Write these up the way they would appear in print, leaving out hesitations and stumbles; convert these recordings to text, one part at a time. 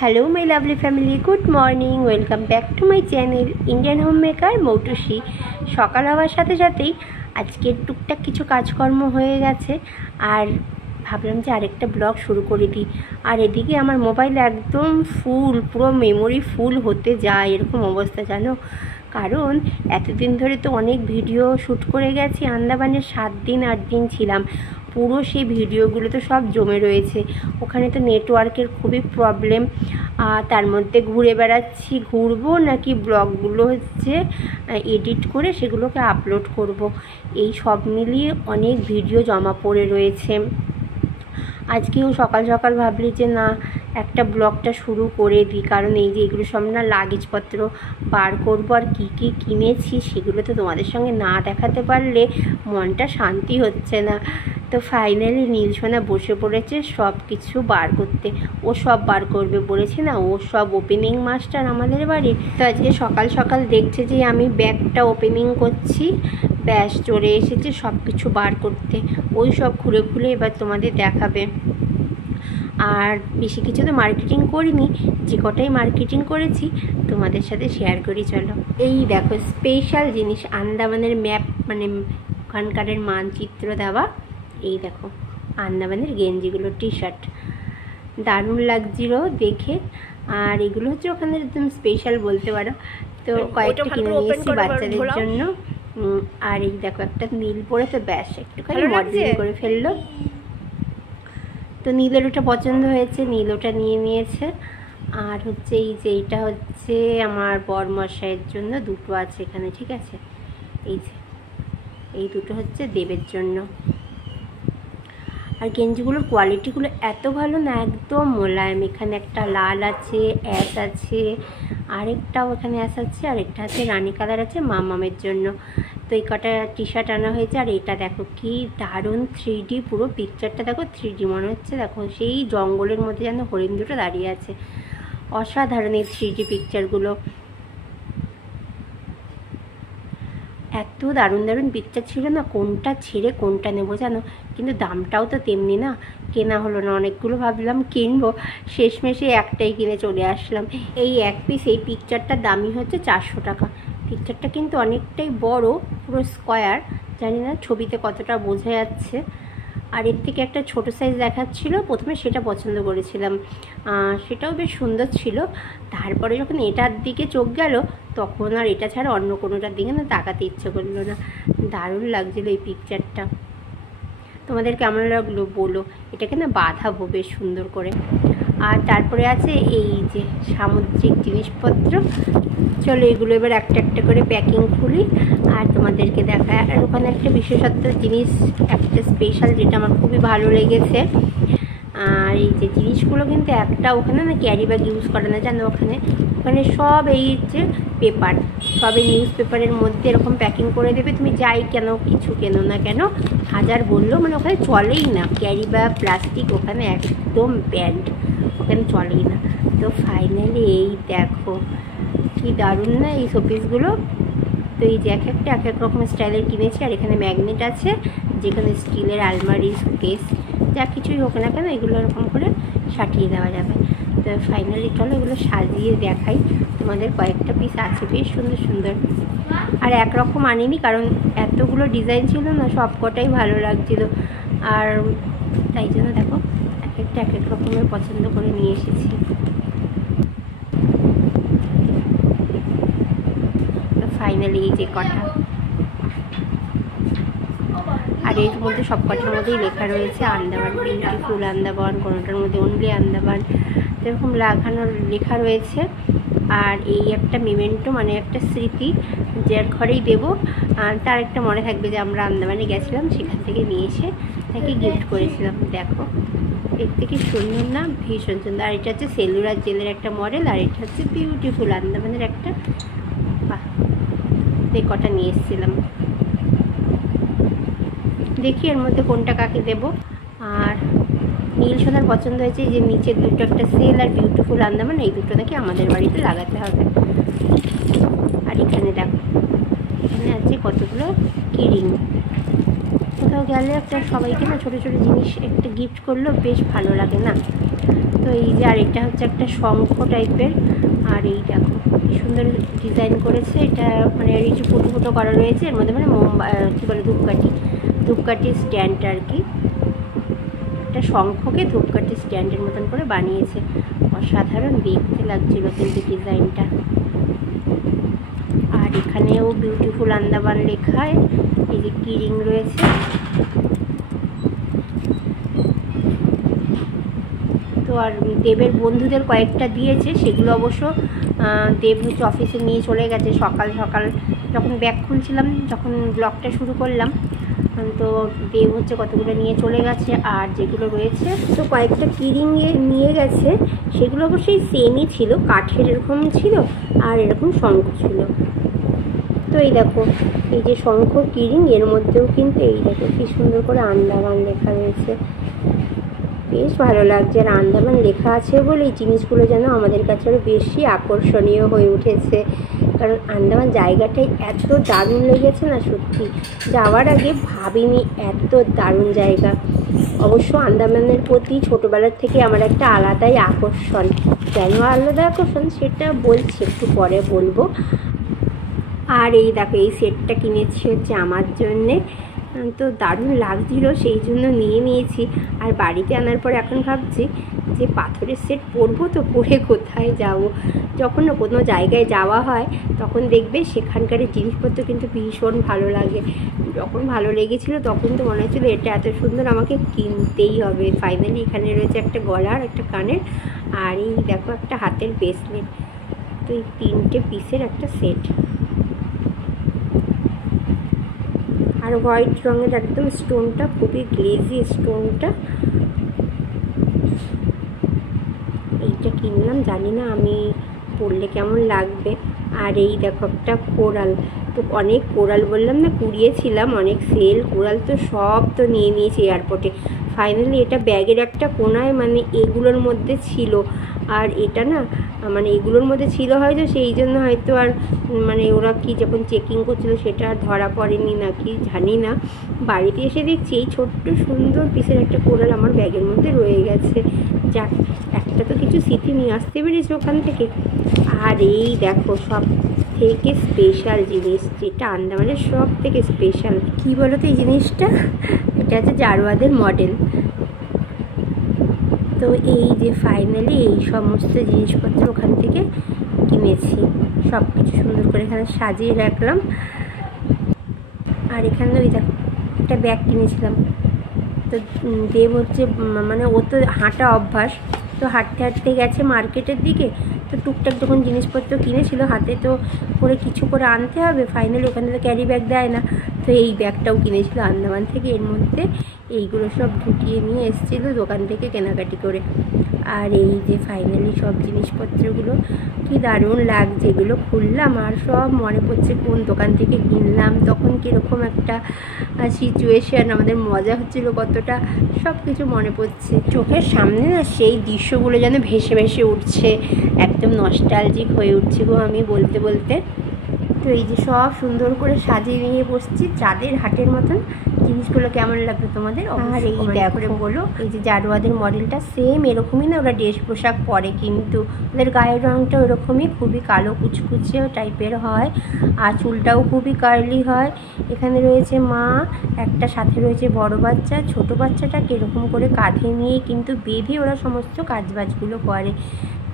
Hello my lovely family, good morning, welcome back to my channel Indian home maker Moutushi. সকাল হওয়ার সাথে সাথেই আজকের টুকটাক কিছু কাজকর্ম হয়ে গেছে আর ভাবলাম যে আরেকটা ব্লগ শুরু করে দিই। আর এদিকে আমার মোবাইল একদম ফুল, পুরো মেমোরি ফুল হতে যায় এরকম অবস্থা জানো। কারণ এতদিন ধরে তো অনেক ভিডিও শ্যুট করে গেছি, আন্দামানে 7 দিন 8 দিন ছিলাম। পুরো সেই ভিডিওগুলো তো সব জমে রয়েছে। ওখানে তো নেটওয়ার্কের খুবই প্রবলেম। তার মধ্যে ঘুরে বেড়াচ্ছি, ঘুরবো নাকি ব্লগগুলো এডিট করে সেগুলোকে আপলোড করব, এই সব মিলিয়ে অনেক ভিডিও জমা পড়ে রয়েছে। আজকেও সকাল সকাল ভাবলি যে না, একটা ব্লগটা শুরু করে দিই, কারণ এই যে এগুলো সব না লাগেজপত্র বার করবো। আর কী কী কিনেছি সেগুলো তো তোমাদের সঙ্গে না দেখাতে পারলে মনটা শান্তি হচ্ছে না। তো ফাইনালি নীলসোনা বসে পড়েছে সব কিছু বার করতে। ও সব বার করবে বলেছে না, ও সব ওপেনিং মাস্টার আমাদের বাড়ির। তো আজকে সকাল সকাল দেখছে যে আমি ব্যাগটা ওপেনিং করছি, ব্যাস চলে এসেছে সব কিছু বার করতে। ওই সব খুলে খুলে এবার তোমাদের দেখাবে। আর বেশি কিছু তো মার্কেটিং করিনি, যে কটাই মার্কেটিং করেছি তোমাদের সাথে শেয়ার করি চলো। এই দেখো স্পেশাল জিনিস, আন্দামানের ম্যাপ, মানে ওখানকারের মানচিত্র দেওয়া। এই দেখো আন্দামানের গেঞ্জিগুলো, টি শার্ট দারুণ লাগছিল দেখে। আর এগুলো হচ্ছে ওখানে একদম স্পেশাল বলতে পারো। তো কয়েকটা কিনে নিয়েছি বাচ্চাদের জন্য। আর এই দেখো একটা নীল পরে তো ব্যাস একটুখানি মডেলিং করে ফেললো। তো নীলের ওটা পছন্দ হয়েছে, নীল ওটা নিয়ে নিয়েছে। আর হচ্ছে এই যে এইটা হচ্ছে আমার বরমশাইয়ের জন্য, দুটো আছে এখানে, ঠিক আছে। এই যে এই দুটো হচ্ছে দেবের জন্য। আর গেঞ্জিগুলোর কোয়ালিটিগুলো এত ভালো না, একদম মোলায়েম। এখানে একটা লাল আছে, অ্যাশ আছে, আরেকটাও এখানে অ্যাশ আছে, আরেকটা আছে রানী কালার আছে মামামের জন্য। তো এই কটা টি শার্ট আনা হয়েছে। আর এটা দেখো কি দারুণ 3D, পুরো পিকচারটা দেখো 3D মনে হচ্ছে। দেখো সেই জঙ্গলের মধ্যে যেন হরিণ দুটো দাঁড়িয়ে আছে, অসাধারণ এই 3D পিকচারগুলো। এত দারুণ দারুণ পিকচার ছিল না, কোনটা ছেড়ে কোনটা নেবো জানো। কিন্তু দামটাও তো তেমনি না, কেনা হলো না। অনেকগুলো ভাবলাম কিনবো, শেষমেশে একটাই কিনে চলে আসলাম। এই এক পিস এই পিকচারটার দামই হচ্ছে 400 টাকা। পিকচারটা কিন্তু অনেকটাই বড়, পুরো স্কোয়ার, জানি না ছবিতে কতটা বোঝা যাচ্ছে। আর এর থেকে একটা ছোটো সাইজ দেখাচ্ছিল, প্রথমে সেটা পছন্দ করেছিলাম, সেটাও বেশ সুন্দর ছিল। তারপরে যখন এটার দিকে চোখ গেল তখন আর এটা ছাড়া অন্য কোনোটার দিকে না তাকাতে ইচ্ছে করলো না। দারুণ লাগছিলো এই পিকচারটা। তোমাদের কেমন লাগলো বলো, এটাকে না বাঁধাবো বেশ সুন্দর করে। আর তারপরে আছে এই যে সামুদ্রিক জিনিসপত্র। চলো এগুলো এবার একটা একটা করে প্যাকিং খুলি আর তোমাদেরকে দেখায়। আর ওখানে একটা বিশেষত্ব জিনিস, একটা স্পেশাল, যেটা আমার খুবই ভালো লেগেছে। আর এই যে জিনিসগুলো কিন্তু একটা ওখানে না ক্যারি ব্যাগ ইউজ করে না জানো। ওখানে সব এই যে পেপার, সবে নিউজ পেপারের মধ্যে এরকম প্যাকিং করে দেবে। তুমি যাই কেন, কিছু কেনো না কেন, হাজার বললেও মানে ওখানে চলেই না ক্যারি ব্যাগ, প্লাস্টিক ওখানে একদম ব্যান্ড, ওখানে চলেই না। তো ফাইনালি এই দেখো কি দারুণ না এই শোপিসগুলো। তো এই যে এক একটা এক এক রকমের স্টাইলের কিনেছি। আর এখানে ম্যাগনেট আছে, যেখানে স্টিলের আলমারি, শোকেস যা কিছুই হোক না কেন এগুলো এরকম করে সাটিয়ে দেওয়া যাবে। তো ফাইনালি চলো এগুলো সাজিয়ে দেখাই তোমাদের। কয়েকটা পিস আছে বেশ সুন্দর সুন্দর। আর একরকম আনিনি, কারণ এতগুলো ডিজাইন ছিল না, সব কটাই ভালো লাগছিল। আর তাই জন্য দেখো এক একটা এক এক রকমের পছন্দ করে নিয়ে এসেছি। ফাইনালি এই যে কটা। আর এর মধ্যে সব কটার মধ্যেই লেখা রয়েছে আন্দামান, বিউটিফুল আন্দামান, কোনোটার মধ্যে অনলি আন্দামান, এরকম লেখা রয়েছে। আর এই একটা মেমেন্টো, মানে একটা স্মৃতি, যার ঘরেই দেবো তার একটা মনে থাকবে যে আমরা আন্দামানে গেছিলাম, সেখান থেকে নিয়ে এসে তাকে গিফট করেছিলাম। দেখো দেখতে কি সুন্দর না, ভীষণ সুন্দর। আর এটা হচ্ছে সেলুলার জেলের একটা মডেল, আর এটা হচ্ছে বিউটিফুল আন্দামানের একটা। এই কটা নিয়ে এসেছিলাম, দেখি এর মধ্যে কোনটা কাকে দেব। আর নীলসোনার পছন্দ হয়েছে যে নিচের দুটো, একটা সেল আর বিউটিফুল আন্দামান, এই দুটো নাকি আমাদের বাড়িতে লাগাতে হবে। আর এখানে দেখো এখানে আছে কতগুলো কিরিং। কোথাও গেলে একটা সবাইকে না ছোটো ছোটো জিনিস একটা গিফট করলেও বেশ ভালো লাগে না। তো এই যে আরেকটা হচ্ছে একটা শঙ্খ টাইপের, আর এই দেখো কি সুন্দর ডিজাইন করেছে। এটা মানে এই যে ফুটো ফুটো করা রয়েছে, এর মধ্যে মানে কী বলে ধূপকাঠি স্ট্যান্ড আর কি। একটা শঙ্খকে ধূপকাঠি স্ট্যান্ডের মতন করে বানিয়েছে, অসাধারণ দেখতে লাগছিল কিন্তু ডিজাইনটা। আর এখানেও বিউটিফুল আন্দামান লেখায় এই যে কিরিং রয়েছে। তো আর দেবের বন্ধুদের কয়েকটা দিয়েছে, সেগুলো অবশ্য দেব হচ্ছে অফিসে নিয়ে চলে গেছে। সকাল সকাল যখন ব্যাগ খুলছিলাম, যখন ব্লগটা শুরু করলাম, তো দেব হচ্ছে কতগুলো নিয়ে চলে গেছে। আর যেগুলো রয়েছে তো কয়েকটা কিরিংয়ে নিয়ে গেছে, সেগুলো অবশ্যই সেমই ছিল, কাঠের এরকম ছিল আর এরকম শঙ্খ ছিল। তো এই দেখো এই যে শঙ্খ কিরিং, এর মধ্যেও কিন্তু এই দেখো কি সুন্দর করে আন্দামান লেখা রয়েছে, বেশ ভালো লাগছে। আর আন্দামান লেখা আছে বলে এই জিনিসগুলো যেন আমাদের কাছে আরও বেশি আকর্ষণীয় হয়ে উঠেছে। কারণ আন্দামান জায়গাটাই এত দারুণ লেগেছে না, সত্যি যাওয়ার আগে ভাবিনি এত দারুণ জায়গা। অবশ্য আন্দামানের প্রতি ছোটোবেলার থেকে আমার একটা আলাদাই আকর্ষণ। কেন আলাদা আকর্ষণ সেটা বলছি, একটু পরে বলবো। আর এই দেখো এই সেটটা কিনেছি হচ্ছে আমার জন্যে, তো দারুণ লাগছিল সেই জন্য নিয়ে নিয়েছি। আর বাড়িতে আনার পর এখন ভাবছি যে পাথরের সেট পরবো তো পরে কোথায় যাব। যখন কোনো জায়গায় যাওয়া হয় তখন দেখবে সেখানকার জিনিসপত্র কিন্তু ভীষণ ভালো লাগে। যখন ভালো লেগেছিলো তখন তো মনে হচ্ছিলো এটা এত সুন্দর, আমাকে কিনতেই হবে। ফাইনালি এখানে রয়েছে একটা গলার, একটা কানের, আর এই দেখো একটা হাতের ব্রেসলেট। তো এই 3টে পিসের একটা সেট। আর হোয়াইট রঙের একদম স্টোনটা, খুবই গ্লেজি স্টোনটা। এইটা কিনলাম, জানি না আমি পরলে কেমন লাগবে। আর এই দেখো একটা কোরাল, তো অনেক কোরাল বললাম না কুড়িয়েছিলাম, অনেক সেল কোরাল, তো সব তো নিয়ে নিয়েছি এয়ারপোর্টে। ফাইনালি এটা ব্যাগের একটা কোনায় মানে এগুলোর মধ্যে ছিল। আর এটা না মানে এগুলোর মধ্যে ছিল হয়তো, সেই জন্য হয়তো আর মানে ওরা কি যখন চেকিং করছিল সেটা আর ধরা পড়েনি নাকি জানি না। বাড়িতে এসে দেখছি এই ছোট্ট সুন্দর পিসের একটা কোরাল আমার ব্যাগের মধ্যে রয়ে গেছে। যাক, একটা তো কিছু স্মৃতি নিয়ে আসতে পেরেছি ওখান থেকে। আর এই দেখো সব থেকে স্পেশাল জিনিস, যেটা আন্দামানের সব থেকে স্পেশাল, কী বলো তো এই জিনিসটা, এটা হচ্ছে জারোয়াদের মডেল। তো এই যে ফাইনালি এই সমস্ত জিনিসপত্র ওখান থেকে কিনেছি, সব কিছু সুন্দর করে এখানে সাজিয়ে রাখলাম। আর এখানে ওই দেখো একটা ব্যাগ কিনেছিলাম। তো দেব হচ্ছে মানে ও তো হাঁটা অভ্যাস, তো হাঁটতে হাঁটতে গেছে মার্কেটের দিকে। তো টুকটাক যখন জিনিসপত্র কিনেছিল হাতে তো করে কিছু করে আনতে হবে, ফাইনালি ওখানে তো ক্যারি ব্যাগ দেয় না, তো এই ব্যাগটাও কিনেছিল আন্দামান থেকে। এর মধ্যে এইগুলো সব ঢুকিয়ে নিয়ে এসেছিলো দোকান থেকে কেনাকাটি করে। আর এই যে ফাইনালি সব জিনিসপত্রগুলো কি দারুণ লাগছে, এগুলো খুললাম আর সব মনে পড়ছে কোন দোকান থেকে কিনলাম, তখন কীরকম একটা সিচুয়েশান, আমাদের মজা হচ্ছিলো কতটা, সব কিছু মনে পড়ছে চোখের সামনে না। সেই দৃশ্যগুলো যেন ভেসে ভেসে উঠছে, একদম নস্টালজিক হয়ে উঠছি গো আমি বলতে বলতে। তো এই যে সব সুন্দর করে সাজিয়ে নিয়ে বসছি চাঁদের হাটের মতন। জিনিসগুলো কেমন লাগবে তোমাদের? আর এই দেখো বলো, এই যে জারোয়াদের মডেলটা সেম এরকমই না, ওরা ড্রেস পোশাক পরে, কিন্তু ওদের গায়ের রঙটা ওরকমই, খুবই কালো কুচকুচে টাইপের হয়, আর চুলটাও খুবই কার্লি হয়। এখানে রয়েছে মা, একটা সাথে রয়েছে বড় বাচ্চা, ছোট বাচ্চাটাকে এরকম করে কাঁধে নিয়ে কিন্তু বেঁধে ওরা সমস্ত কাজবাজগুলো করে।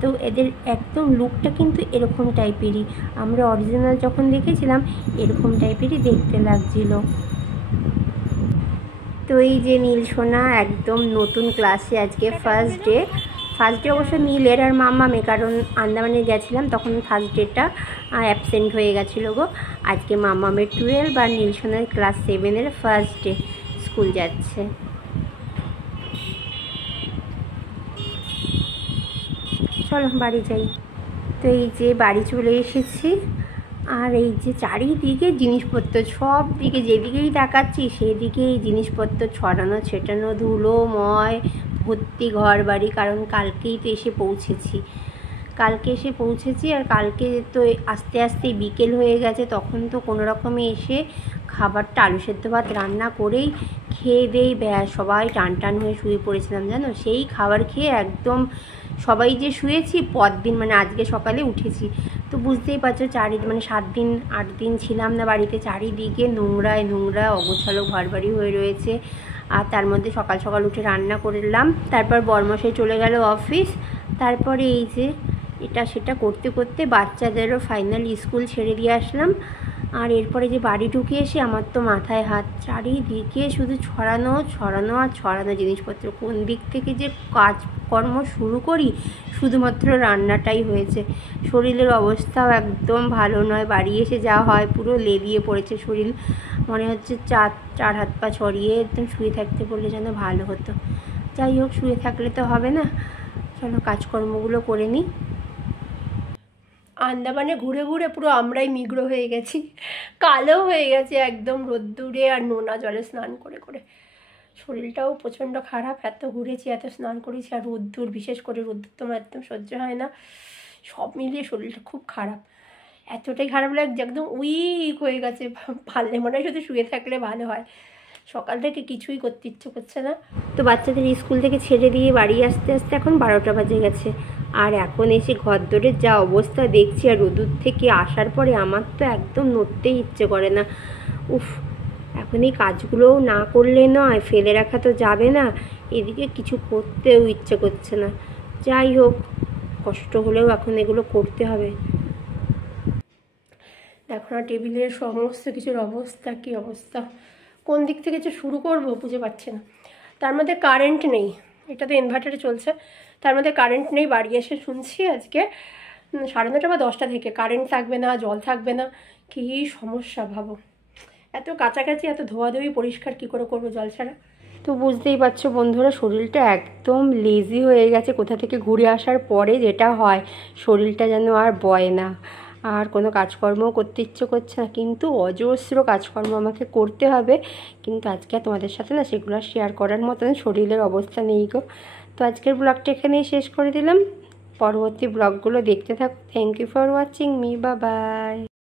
তো এদের একদম লুকটা কিন্তু এরকম টাইপেরই, আমরা অরিজিনাল যখন দেখেছিলাম এরকম টাইপেরই দেখতে লাগছিল। তো এই যে নীল সোনা একদম নতুন ক্লাসে, আজকে ফার্স্ট ডে অবশ্য নীলের আর মামামে, কারণ আন্দামানে গেছিলাম তখন ফার্স্ট ডেটা অ্যাবসেন্ট হয়ে গেছিলো গো। আজকে মামামের 12 আর নীল সোনার ক্লাস 7-এর ফার্স্ট ডে, স্কুল যাচ্ছে। চলো বাড়ি যাই। তো এই যে বাড়ি চলে এসেছি, আর এই যে চারিদিকে জিনিসপত্র, সব দিকে যেদিকেই তাকাচ্ছি সেদিকেই জিনিসপত্র ছড়ানো ছেটানো, ধুলোময় ভর্তি ঘর বাড়ি। কারণ কালকেই তো এসে পৌঁছেছি, আর কালকে তো আস্তে আস্তে বিকেল হয়ে গেছে, তখন তো কোনো রকমে এসে খাবারটা আলু সেদ্ধ ভাত রান্না করেই খেয়ে দেই ব্যাস সবাই টান টান হয়ে শুয়ে পড়েছিলাম জানো। সেই খাবার খেয়ে একদম সবাই যে শুয়েছি পরদিন মানে আজকে সকালে উঠেছি। তো বুঝতেই পারছো 7 দিন 8 দিন ছিলাম না বাড়িতে, চারিদিকে নোংরায় নোংরা অগোছালো ঘর বাড়ি হয়ে রয়েছে। আর তার মধ্যে সকাল সকাল উঠে রান্না করলাম, তারপর বরমশাই চলে গেল অফিস, তারপরে এই যে এটা সেটা করতে করতে বাচ্চাদেরও ফাইনাল স্কুল ছেড়ে দিয়ে আসলাম। আর এরপরে যে বাড়ি ঢুকে এসে আমার তো মাথায় হাত, চারিদিকে শুধু ছড়ানো ছড়ানো আর ছড়ানো জিনিসপত্র। কোন দিক থেকে যে কাজকর্ম শুরু করি, শুধুমাত্র রান্নাটাই হয়েছে। শরীরের অবস্থাও একদম ভালো নয়, বাড়ি এসে যা হয় পুরো লেলিয়ে পড়েছে শরীর, মনে হচ্ছে চার হাত পা ছড়িয়ে একদম শুয়ে থাকতে বললে যেন ভালো হতো। যাই হোক, শুয়ে থাকলে তো হবে না, চলো কাজকর্মগুলো করে নিই। আন্দামানে ঘুরে ঘুরে পুরো আমরাই নিগ্র হয়ে গেছি, কালো হয়ে গেছে একদম রোদ্দুরে আর নোনা জলে স্নান করে করে। শরীরটাও প্রচণ্ড খারাপ, এত ঘুরেছি এত স্নান করেছি, আর রোদ্দুর, বিশেষ করে রোদ্দুর তোমার একদম সহ্য হয় না। সব মিলিয়ে শরীরটা খুব খারাপ, এতটাই খারাপ লাগছে একদম উইক হয়ে গেছে। পারলে মনে হয় শুধু শুয়ে থাকলে ভালো হয়, সকাল থেকে কিছুই করতে ইচ্ছে করছে না। তো বাচ্চাদের স্কুল থেকে ছেড়ে দিয়ে বাড়ি আসতে আসতে এখন 12টা বাজে গেছে। আর এখন এসে ঘরদোরের যা অবস্থা দেখছি, আর রোদুর থেকে আসার পরে আমার তো একদম নড়তেই ইচ্ছে করে না। উফ, এখন এই কাজগুলোও না করলে নয়, ফেলে রাখা তো যাবে না, এদিকে কিছু করতেও ইচ্ছে করছে না। যাই হোক, কষ্ট হলেও এখন এগুলো করতে হবে। দেখো না টেবিলের সমস্ত কিছুর অবস্থা, কী অবস্থা, কোন দিক থেকে যে শুরু করবো বুঝে পাচ্ছি না। তার মধ্যে কারেন্ট নেই, এটা তো ইনভার্টারে চলছে, তার মধ্যে কারেন্ট নেই। বাড়ি এসে শুনছি আজকে 9:30 বা 10টা থেকে কারেন্ট থাকবে না, জল থাকবে না। কী সমস্যা ভাবো, এত কাছাকাছি এত ধোয়াধুয়ি পরিষ্কার কী করে করবো জল ছাড়া। তো বুঝতেই পারছো বন্ধুরা, শরীরটা একদম লেজি হয়ে গেছে। কোথা থেকে ঘুরে আসার পরে যেটা হয়, শরীরটা যেন আর বয় না, আর কোনো কাজকর্মও করতে ইচ্ছে করছে না, কিন্তু অজস্র কাজকর্ম আমাকে করতে হবে। কিন্তু আজকে তোমাদের সাথে না সেগুলো শেয়ার করার মতন শরীরের অবস্থা নেই গো। তো আজকের ব্লগটা এখানেই শেষ করে দিলাম, পরবর্তী ব্লগগুলো দেখতে থাকো। Thank you for watching me, bye by.